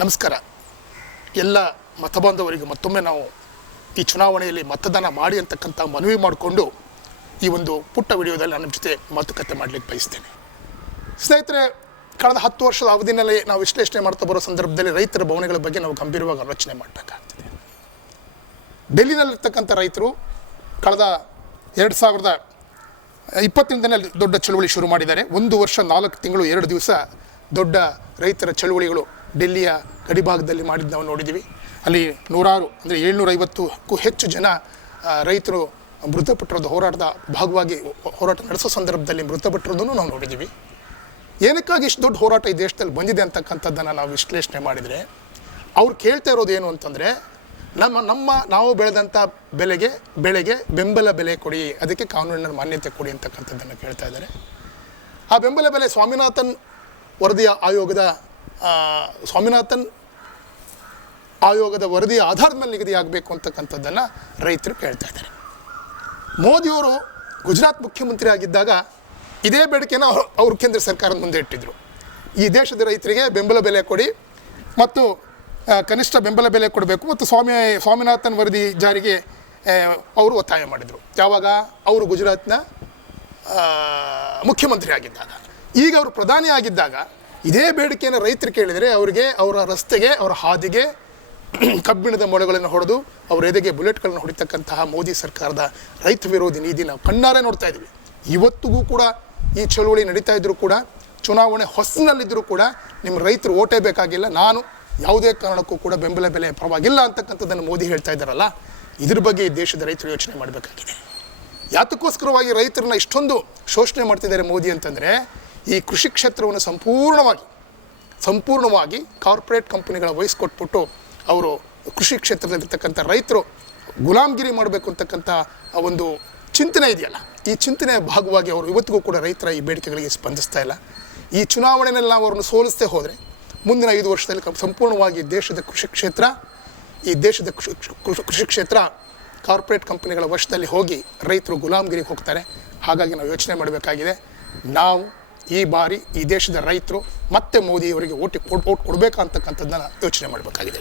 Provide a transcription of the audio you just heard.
ನಮಸ್ಕಾರ. ಎಲ್ಲ ಮತಬಾಂಧವರಿಗೆ ಮತ್ತೊಮ್ಮೆ ನಾವು ಈ ಚುನಾವಣೆಯಲ್ಲಿ ಮತದಾನ ಮಾಡಿ ಅಂತಕ್ಕಂಥ ಮನವಿ ಮಾಡಿಕೊಂಡು ಈ ಒಂದು ಪುಟ್ಟ ವಿಡಿಯೋದಲ್ಲಿ ನಾನು ನಿಮ್ಮ ಜೊತೆ ಮಾತುಕತೆ ಮಾಡಲಿಕ್ಕೆ ಬಯಸ್ತೇನೆ. ಸ್ನೇಹಿತರೆ, ಕಳೆದ 10 ವರ್ಷದ ಅವಧಿನಲ್ಲಿ ನಾವು ವಿಶ್ಲೇಷಣೆ ಮಾಡ್ತಾ ಬರೋ ಸಂದರ್ಭದಲ್ಲಿ ರೈತರ ಭವನಗಳ ಬಗ್ಗೆ ನಾವು ಗಂಭೀರವಾಗಿ ಆಲೋಚನೆ ಮಾಡಬೇಕಾಗ್ತದೆ. ಡೆಲ್ಲಿನಲ್ಲಿರ್ತಕ್ಕಂಥ ರೈತರು ಕಳೆದ 2020ನೇ ದೊಡ್ಡ ಚಳುವಳಿ ಶುರು ಮಾಡಿದ್ದಾರೆ. 1 ವರ್ಷ 4 ತಿಂಗಳು 2 ದಿವಸ ದೊಡ್ಡ ರೈತರ ಚಳುವಳಿಗಳು ಡೆಲ್ಲಿಯ ಗಡಿಭಾಗದಲ್ಲಿ ಮಾಡಿದ್ದು ನಾವು ನೋಡಿದ್ದೀವಿ. ಅಲ್ಲಿ ನೂರಾರು ಅಂದರೆ 750ಕ್ಕೂ ಹೆಚ್ಚು ಜನ ರೈತರು ಮೃತಪಟ್ಟಿರೋದು, ಹೋರಾಟದ ಭಾಗವಾಗಿ ಹೋರಾಟ ನಡೆಸೋ ಸಂದರ್ಭದಲ್ಲಿ ಮೃತಪಟ್ಟಿರೋದನ್ನು ನಾವು ನೋಡಿದ್ದೀವಿ. ಏನಕ್ಕಾಗಿ ಇಷ್ಟು ದೊಡ್ಡ ಹೋರಾಟ ಈ ದೇಶದಲ್ಲಿ ಬಂದಿದೆ ಅಂತಕ್ಕಂಥದ್ದನ್ನು ನಾವು ವಿಶ್ಲೇಷಣೆ ಮಾಡಿದರೆ ಅವ್ರು ಕೇಳ್ತಾ ಇರೋದು ಏನು ಅಂತಂದರೆ, ನಾವು ಬೆಳೆದಂಥ ಬೆಳೆಗೆ ಬೆಂಬಲ ಬೆಲೆ ಕೊಡಿ, ಅದಕ್ಕೆ ಕಾನೂನಿನ ಮಾನ್ಯತೆ ಕೊಡಿ ಅಂತಕ್ಕಂಥದ್ದನ್ನು ಕೇಳ್ತಾ ಇದ್ದಾರೆ. ಆ ಬೆಂಬಲ ಬೆಲೆ ಸ್ವಾಮಿನಾಥನ್ ವರದಿಯ ಆಧಾರದ ಮೇಲೆ ನಿಗದಿಯಾಗಬೇಕು ಅಂತಕ್ಕಂಥದ್ದನ್ನು ರೈತರು ಕೇಳ್ತಾ ಇದ್ದಾರೆ. ಮೋದಿಯವರು ಗುಜರಾತ್ ಮುಖ್ಯಮಂತ್ರಿ ಆಗಿದ್ದಾಗ ಇದೇ ಬೇಡಿಕೆನ ಅವರು ಕೇಂದ್ರ ಸರ್ಕಾರದ ಮುಂದೆ ಇಟ್ಟಿದ್ದರು. ಈ ದೇಶದ ರೈತರಿಗೆ ಬೆಂಬಲ ಬೆಲೆ ಕೊಡಿ ಮತ್ತು ಕನಿಷ್ಠ ಬೆಂಬಲ ಬೆಲೆ ಕೊಡಬೇಕು ಮತ್ತು ಸ್ವಾಮಿನಾಥನ್ ವರದಿ ಜಾರಿಗೆ ಅವರು ಒತ್ತಾಯ ಮಾಡಿದರು. ಯಾವಾಗ ಅವರು ಗುಜರಾತ್ನ ಮುಖ್ಯಮಂತ್ರಿ ಆಗಿದ್ದಾಗ. ಈಗ ಅವರು ಪ್ರಧಾನಿ ಆಗಿದ್ದಾಗ ಇದೇ ಬೇಡಿಕೆಯನ್ನು ರೈತರು ಕೇಳಿದರೆ ಅವರಿಗೆ ಅವರ ರಸ್ತೆಗೆ, ಅವರ ಹಾದಿಗೆ ಕಬ್ಬಿಣದ ಮೊಳೆಗಳನ್ನು ಹೊಡೆದು ಅವರ ಎದೆಗೆ ಬುಲೆಟ್ಗಳನ್ನು ಹೊಡಿತಕ್ಕಂತಹ ಮೋದಿ ಸರ್ಕಾರದ ರೈತ ವಿರೋಧಿ ನೀತಿ ನಾವು ಕಣ್ಣಾರೆ ನೋಡ್ತಾ ಇದ್ದೀವಿ. ಇವತ್ತಿಗೂ ಕೂಡ ಈ ಚಳುವಳಿ ನಡೀತಾ ಇದ್ದರೂ ಕೂಡ, ಚುನಾವಣೆ ಹೊಸನಲ್ಲಿದ್ದರೂ ಕೂಡ ನಿಮ್ಮ ರೈತರು ಓಟೇ ಬೇಕಾಗಿಲ್ಲ, ನಾನು ಯಾವುದೇ ಕಾರಣಕ್ಕೂ ಕೂಡ ಬೆಂಬಲ ಬೆಲೆ ಪರವಾಗಿಲ್ಲ ಅಂತಕ್ಕಂಥದ್ದನ್ನು ಮೋದಿ ಹೇಳ್ತಾ ಇದ್ದಾರಲ್ಲ, ಇದ್ರ ಬಗ್ಗೆ ಈ ದೇಶದ ರೈತರು ಯೋಚನೆ ಮಾಡಬೇಕಾಗಿದೆ. ಯಾತಕ್ಕೋಸ್ಕರವಾಗಿ ರೈತರನ್ನ ಇಷ್ಟೊಂದು ಶೋಷಣೆ ಮಾಡ್ತಿದ್ದಾರೆ ಮೋದಿ ಅಂತಂದರೆ, ಈ ಕೃಷಿ ಕ್ಷೇತ್ರವನ್ನು ಸಂಪೂರ್ಣವಾಗಿ ಕಾರ್ಪೊರೇಟ್ ಕಂಪನಿಗಳ ವಹಿಸ್ಕೊಟ್ಬಿಟ್ಟು ಅವರು ಕೃಷಿ ಕ್ಷೇತ್ರದಲ್ಲಿರ್ತಕ್ಕಂಥ ರೈತರು ಗುಲಾಮ್ಗಿರಿ ಮಾಡಬೇಕು ಅಂತಕ್ಕಂಥ ಒಂದು ಚಿಂತನೆ ಇದೆಯಲ್ಲ, ಈ ಚಿಂತನೆಯ ಭಾಗವಾಗಿ ಅವರು ಇವತ್ತಿಗೂ ಕೂಡ ರೈತರ ಈ ಬೇಡಿಕೆಗಳಿಗೆ ಸ್ಪಂದಿಸ್ತಾ ಇಲ್ಲ. ಈ ಚುನಾವಣೆಯಲ್ಲಿ ನಾವು ಅವರನ್ನು ಸೋಲಿಸದೆ ಹೋದರೆ ಮುಂದಿನ 5 ವರ್ಷದಲ್ಲಿ ಸಂಪೂರ್ಣವಾಗಿ ದೇಶದ ಕೃಷಿ ಕ್ಷೇತ್ರ ಕಾರ್ಪೊರೇಟ್ ಕಂಪನಿಗಳ ವಶದಲ್ಲಿ ಹೋಗಿ ರೈತರು ಗುಲಾಮ್ಗಿರಿಗೆ ಹೋಗ್ತಾರೆ. ಹಾಗಾಗಿ ನಾವು ಯೋಚನೆ ಮಾಡಬೇಕಾಗಿದೆ. ನಾವು ಈ ಬಾರಿ ಈ ದೇಶದ ರೈತರು ಮತ್ತೆ ಮೋದಿಯವರಿಗೆ ಓಟ್ ಕೊಡಬೇಕಾ ಅಂತಕ್ಕಂಥದ್ದನ್ನು ಯೋಚನೆ ಮಾಡಬೇಕಾಗಿದೆ.